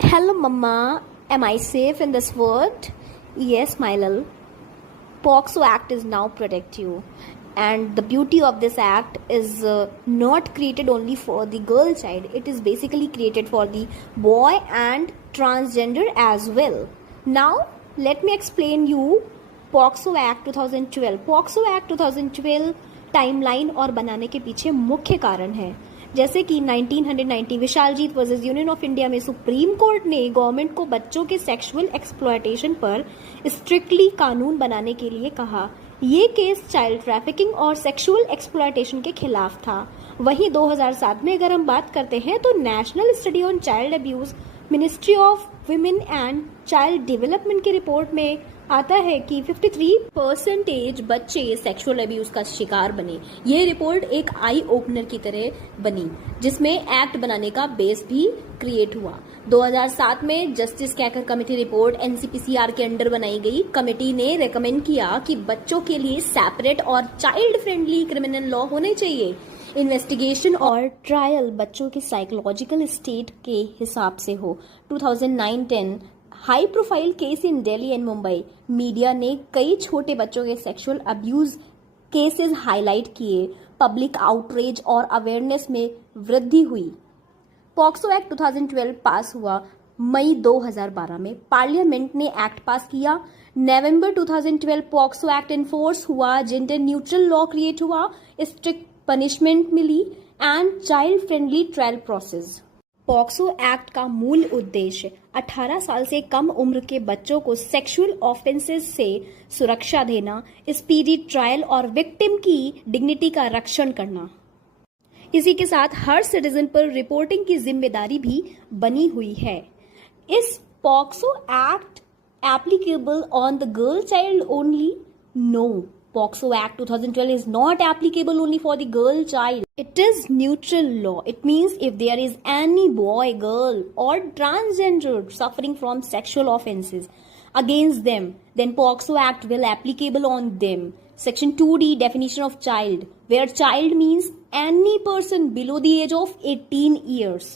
Hello, Mama. Am I safe in this world? Yes, my lil. POXO Act is now protect you. And the beauty of this act is not created only for the girl child. It is basically created for the boy and transgender as well. Now, let me explain you POXO Act 2012. POXO Act 2012 timeline और बनाने के पीछे मुख्य कारण है। जैसे कि 1990 Vishaljeet versus union of India में सुप्रीम कोर्ट ने गवर्नमेंट को बच्चों के सेक्सुअल एक्सप्लॉयटेशन पर स्ट्रिक्टली कानून बनाने के लिए कहा। ये केस चाइल्ड ट्रैफिकिंग और सेक्सुअल एक्सप्लॉयटेशन के खिलाफ था। वहीं 2007 में अगर हम बात करते हैं तो national study on child abuse ministry of women and child development की रिपोर्ट में आता है कि 53% बच्चे सेक्सुअल अब्यूज का शिकार बने। ये रिपोर्ट एक आई ओपनर की तरह बनी, जिसमें एक्ट बनाने का बेस भी क्रिएट हुआ। 2007 में जस्टिस कैकर कमेटी रिपोर्ट एनसीपीसीआर के अंडर बनाई गई। कमेटी ने रेकमेंड किया कि बच्चों के लिए सेपरेट और चाइल्ड फ्रेंडली क्रिमिनल लॉ होने चाहिए। इन्वेस्टिगेशन और ट्रायल बच्चों के साइकोलॉजिकल स्टेट के हिसाब से हो। 2009-10 high profile case in Delhi and Mumbai. Media ने कई छोटे बच्चों के सेक्सुअल अब्यूज केसेस हाईलाइट किए। पब्लिक आउटरीच और अवेयरनेस में वृद्धि हुई। पॉक्सो एक्ट 2012 पास हुआ। मई 2012 में पार्लियामेंट ने एक्ट पास किया। नवंबर 2012 पॉक्सो एक्ट इन्फोर्स हुआ। जेंडर न्यूट्रल लॉ क्रिएट हुआ। स्ट्रिक्ट पनिशमेंट मिली and child friendly trial process. POCSO act का मूल उद्देश्य 18 साल से कम उम्र के बच्चों को सेक्सुअल ऑफेंसेस से सुरक्षा देना, स्पीडी ट्रायल और विक्टिम की डिग्निटी का रक्षण करना। इसी के साथ हर सिटीजन पर रिपोर्टिंग की जिम्मेदारी भी बनी हुई है। इस POCSO act applicable on the girl child only? No. POXO Act 2012 is not applicable only for the girl child. It is neutral law. It means if there is any boy, girl or transgender suffering from sexual offenses against them, then POXO Act will applicable on them. Section 2D definition of child, where child means any person below the age of 18 years.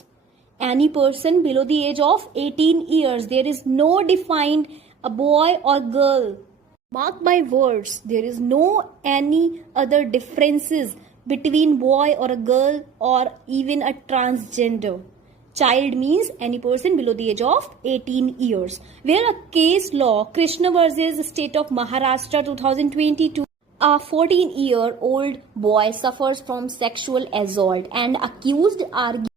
Any person below the age of 18 years. There is no defined a boy or girl. Mark my words, there is no any other differences between boy or a girl or even a transgender. Child means any person below the age of 18 years. Where a case law, Krishna versus State of Maharashtra 2022, a 14-year-old boy suffers from sexual assault and accused argues